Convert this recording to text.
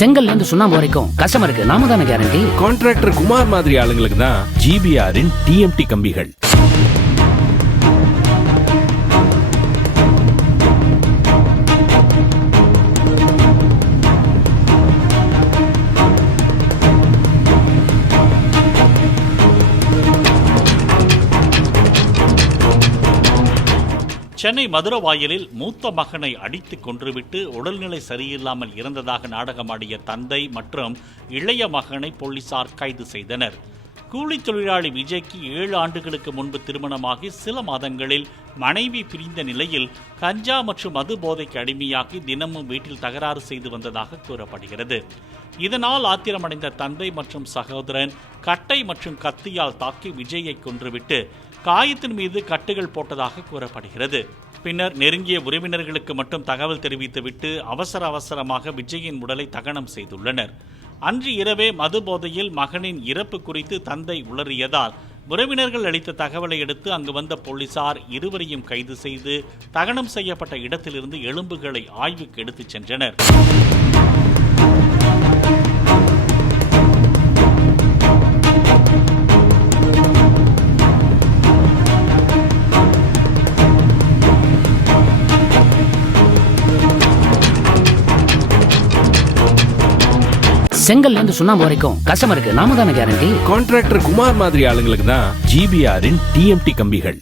செங்கல்ல இருந்து சுண்ணாம்பு வரைக்கும் கஸ்டமருக்கு நாம தானே கேரண்டி. கான்ட்ராக்டர் குமார் மாதிரி ஆளுங்களுக்கு தான் ஜிபிஆரின் டிஎம்டி கம்பிகள். சென்னை மதுரவாயலில் மூத்த மகனை அடித்து கொன்றுவிட்டு உடல்நிலை சரியில்லாமல் இறந்ததாக நாடகமாடிய தந்தை மற்றும் இளைய மகனை போலீசார் கைது செய்தனர். கூலி தொழிலாளி விஜய்க்கு 7 ஆண்டுகளுக்கு முன்பு திருமணமாகி சில மாதங்களில் மனைவி பிரிந்த நிலையில் கஞ்சா மற்றும் மது போதைக்கு அடிமையாகி தினமும் வீட்டில் தகராறு செய்து வந்ததாக கூறப்படுகிறது. இதனால் ஆத்திரமடைந்த தந்தை மற்றும் சகோதரன் கட்டை மற்றும் கத்தியால் தாக்கி விஜயை கொன்றுவிட்டு காயத்தின் மீது கட்டுகள் போட்டதாக கூறப்படுகிறது. பின்னர் நெருங்கிய உறவினர்களுக்கு மட்டும் தகவல் தெரிவித்துவிட்டு அவசரமாக விஜயின் உடலை தகனம் செய்துள்ளனர். அன்று இரவே மது போதையில் மகனின் இறப்பு குறித்து தந்தை உளறியதால் உறவினர்கள் அளித்த தகவலை அடுத்து அங்கு வந்த போலீசார் இருவரையும் கைது செய்து தகனம் செய்யப்பட்ட இடத்திலிருந்து எலும்புகளை ஆய்வுக்கு எடுத்துச் சென்றனர். செங்கல்ல இருந்து சுண்ணாம்பு வரைக்கும் கஸ்டமருக்கு நாம தானே கேரண்டி. கான்ட்ராக்டர் குமார் மாதிரி ஆளுங்களுக்கு தான் ஜிபிஆரின் டிஎம்டி கம்பிகள்.